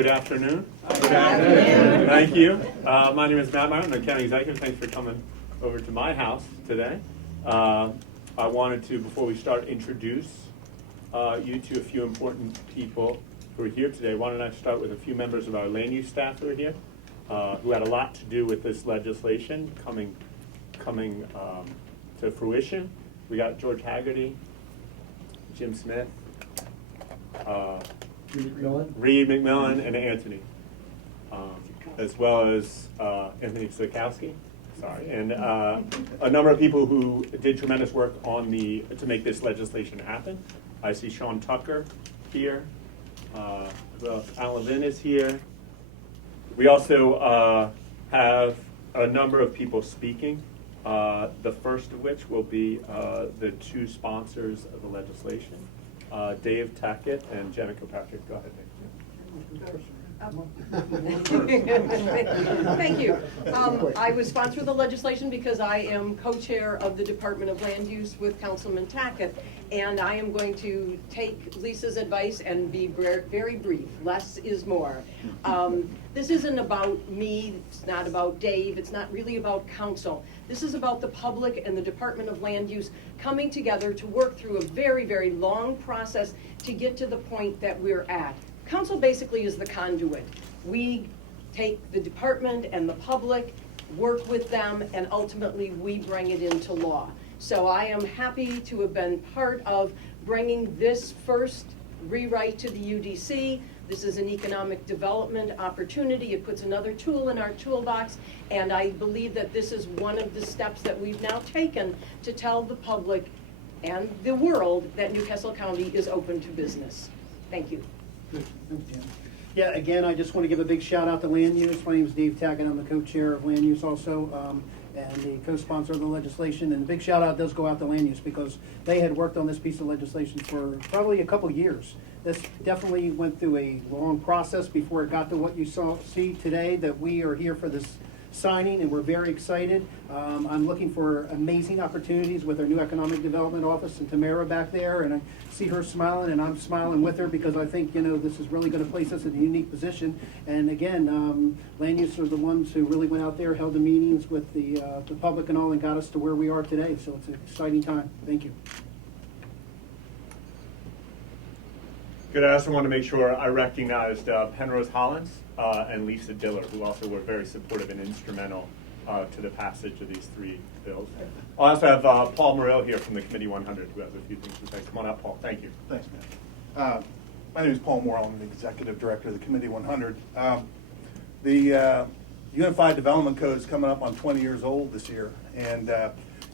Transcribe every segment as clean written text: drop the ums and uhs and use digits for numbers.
Good afternoon. Good afternoon. Thank you. My name is Matt Meyer. I'm the county executive. Thanks for coming over to my house today. I wanted to, before we start, introduce you to a few important people who are here today. Why don't I start with a few members of our land use staff who are here, who had a lot to do with this legislation coming to fruition. We got George Haggerty, Jim Smith, Reed McMillan, and Anthony, as well as Anthony Sikowski. Sorry, and a number of people who did tremendous work on to make this legislation happen. I see Sean Tucker here. Well, Alan Levin is here. We also have a number of people speaking. The first of which will be the two sponsors of the legislation, Dave Tackett and Jenna Kilpatrick. Go ahead, Dave. Thank you. I was sponsor of the legislation because I am co-chair of the Department of Land Use with Councilman Tackett, and I am going to take Lisa's advice and be very brief. Less is more. This isn't about me, it's not about Dave, it's not really about council. This is about the public and the Department of Land Use coming together to work through a very, very long process to get to the point that we're at. Council basically is the conduit. We take the department and the public, work with them, and ultimately we bring it into law. So I am happy to have been part of bringing this first rewrite to the UDC. This is an economic development opportunity. It puts another tool in our toolbox, and I believe that this is one of the steps that we've now taken to tell the public and the world that New Castle County is open to business. Thank you. Yeah, again, I just want to give a big shout out to Land Use. My name is Dave Tackett. I'm the co-chair of Land Use also, and the co-sponsor of the legislation. And a big shout out does go out to Land Use because they had worked on this piece of legislation for probably a couple years. This definitely went through a long process before it got to what you see today, that we are here for this signing, and we're very excited. I'm looking for amazing opportunities with our new economic development office and Tamara back there, and I see her smiling and I'm smiling with her because I think, you know, this is really going to place us in a unique position. And again, Land Use are the ones who really went out there, held the meetings with the public and all, and got us to where we are today. So it's an exciting time. Thank you. Good. I also want to make sure I recognized Penrose Hollins and Lisa Diller, who also were very supportive and instrumental to the passage of these three bills. I also have Paul Morrill here from the Committee 100, who has a few things to say. Come on up, Paul. Thank you. Thanks, Matt. My name is Paul Morrill. I'm the Executive Director of the Committee 100. The Unified Development Code is coming up on 20 years old this year, and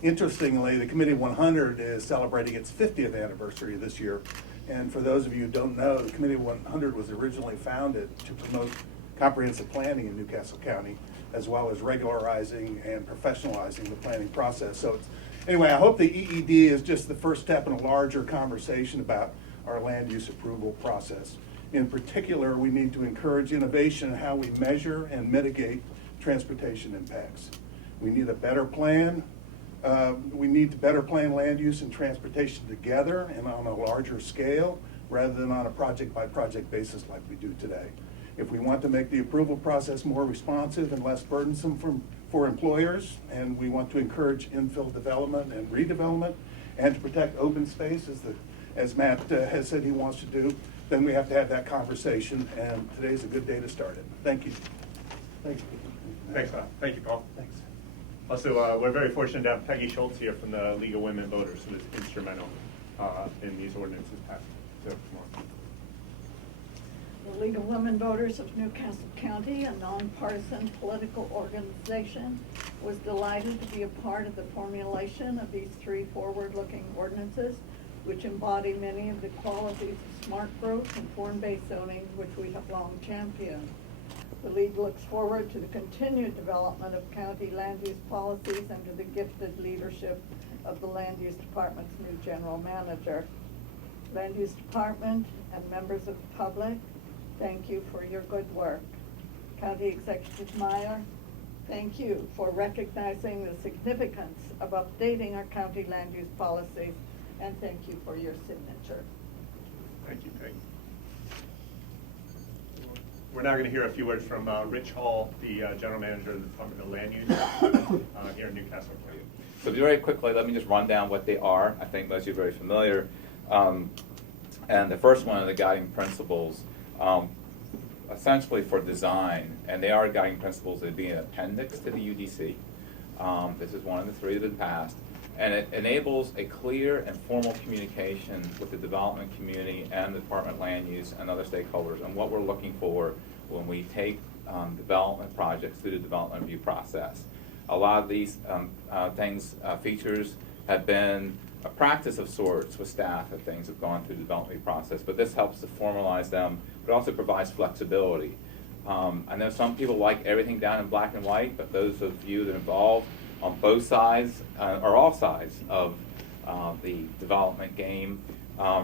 interestingly, the Committee 100 is celebrating its 50th anniversary this year. And for those of you who don't know, the Committee 100 was originally founded to promote comprehensive planning in New Castle County, as well as regularizing and professionalizing the planning process. So anyway, I hope the EED is just the first step in a larger conversation about our land use approval process. In particular, we need to encourage innovation in how we measure and mitigate transportation impacts. We need a better plan. We need to better plan land use and transportation together and on a larger scale rather than on a project-by-project basis like we do today. If we want to make the approval process more responsive and less burdensome for employers, and we want to encourage infill development and redevelopment, and to protect open space as Matt has said he wants to do, then we have to have that conversation, and today's a good day to start it. Thank you. Thanks, Paul. Thank you, Paul. Thanks. Also, we're very fortunate to have Peggy Schultz here from the League of Women Voters, who is instrumental in these ordinances passing. So, come on. The League of Women Voters of New Castle County, a nonpartisan political organization, was delighted to be a part of the formulation of these three forward-looking ordinances, which embody many of the qualities of smart growth and form-based zoning, which we have long championed. The League looks forward to the continued development of county land use policies under the gifted leadership of the Land Use Department's new General Manager. Land Use Department and members of the public, thank you for your good work. County Executive Meyer, thank you for recognizing the significance of updating our county land use policies, and thank you for your signature. Thank you, Peggy. we're now going to hear a few words from Rich Hall, the General Manager of the Department of Land Use here in Newcastle County. So very quickly, let me just run down what they are. I think most of you are very familiar. And the first one of the guiding principles, essentially for design, and they are guiding principles that be an appendix to the UDC. This is one of the three that have passed. And it enables a clear and formal communication with the development community and the Department of Land Use and other stakeholders on what we're looking for when we take development projects through the development review process. A lot of these features have been a practice of sorts with staff as things have gone through the development review process, but this helps to formalize them, but also provides flexibility. I know some people like everything down in black and white, but those of you that are involved on both sides, or all sides of the development game,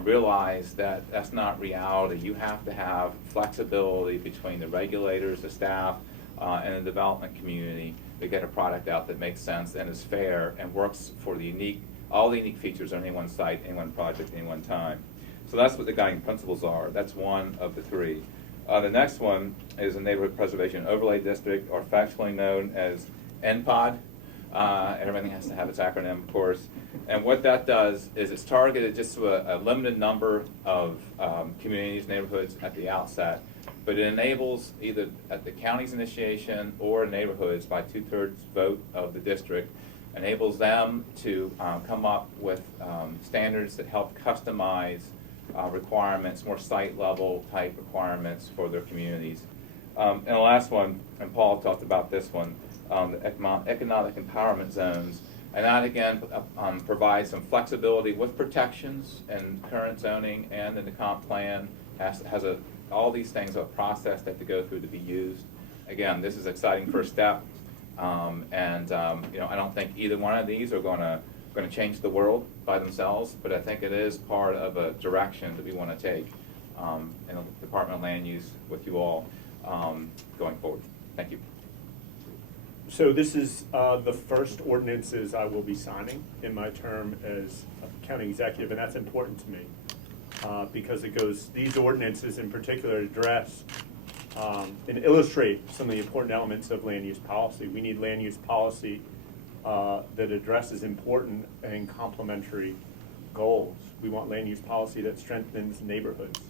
realize that that's not reality. You have to have flexibility between the regulators, the staff, and the development community to get a product out that makes sense and is fair and works for all the unique features on any one site, any one project, any one time. So that's what the guiding principles are. That's one of the three. The next one is a Neighborhood Preservation Overlay District, or affectionately known as NPOD. Everything has to have its acronym, of course. And what that does is it's targeted just to a limited number of communities, neighborhoods at the outset, but it enables either at the county's initiation or neighborhoods by 2/3 vote of the district, enables them to come up with standards that help customize requirements, more site-level type requirements for their communities. And the last one, and Paul talked about this one, the economic empowerment zones, and that again provides some flexibility with protections in current zoning and in the comp plan. Has all these things, a process that to go through to be used. Again, this is an exciting first step, and I don't think either one of these are going to change the world by themselves, but I think it is part of a direction that we want to take in the Department of Land Use with you all going forward. Thank you. So this is the first ordinances I will be signing in my term as county executive, and that's important to me because these ordinances in particular address and illustrate some of the important elements of land use policy. We need land use policy that addresses important and complementary goals. We want land use policy that strengthens neighborhoods,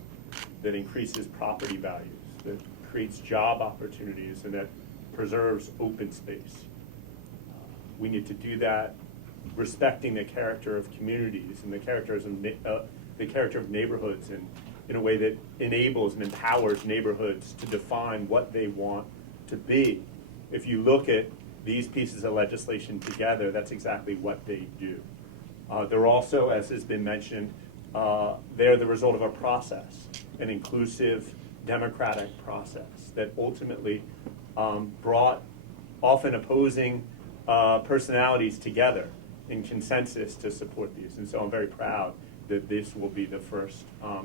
that increases property values, that creates job opportunities, and that preserves open space. We need to do that respecting the character of communities and the character of neighborhoods, and in a way that enables and empowers neighborhoods to define what they want to be. If you look at these pieces of legislation together, that's exactly what they do. They're also, as has been mentioned, they're the result of a process, an inclusive, democratic process that ultimately brought often opposing personalities together in consensus to support these. And so I'm very proud that this will be the first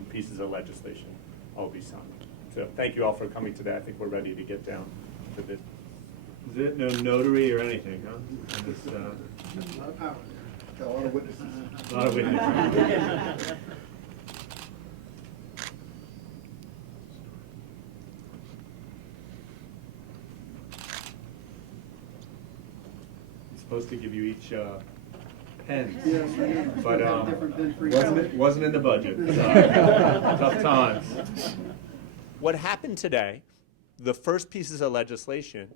pieces of legislation I'll be signing. So thank you all for coming today. I think we're ready to get down to this. Is it no notary or anything, huh? Just, A lot of power. Got a lot of witnesses. a lot of witnesses. Supposed to give you each pens, but wasn't in the budget. Tough times. What happened today? The first pieces of legislation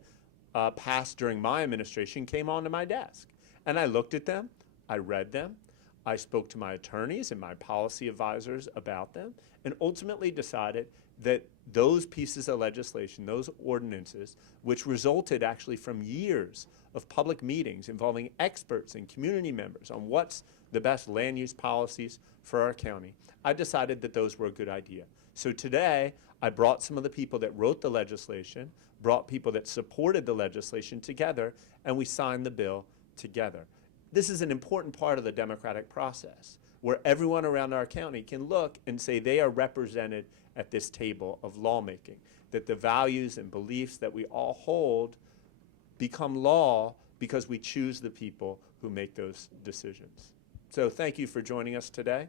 passed during my administration came onto my desk, and I looked at them. I read them. I spoke to my attorneys and my policy advisors about them, and ultimately decided that those pieces of legislation, those ordinances, which resulted actually from years of public meetings involving experts and community members on what's the best land use policies for our county, I decided that those were a good idea. So today, I brought some of the people that wrote the legislation, brought people that supported the legislation together, and we signed the bill together. This is an important part of the democratic process, where everyone around our county can look and say they are represented at this table of lawmaking, that the values and beliefs that we all hold become law because we choose the people who make those decisions. So thank you for joining us today.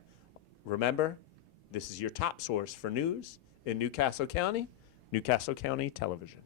Remember, this is your top source for news in Newcastle County. Newcastle County Television.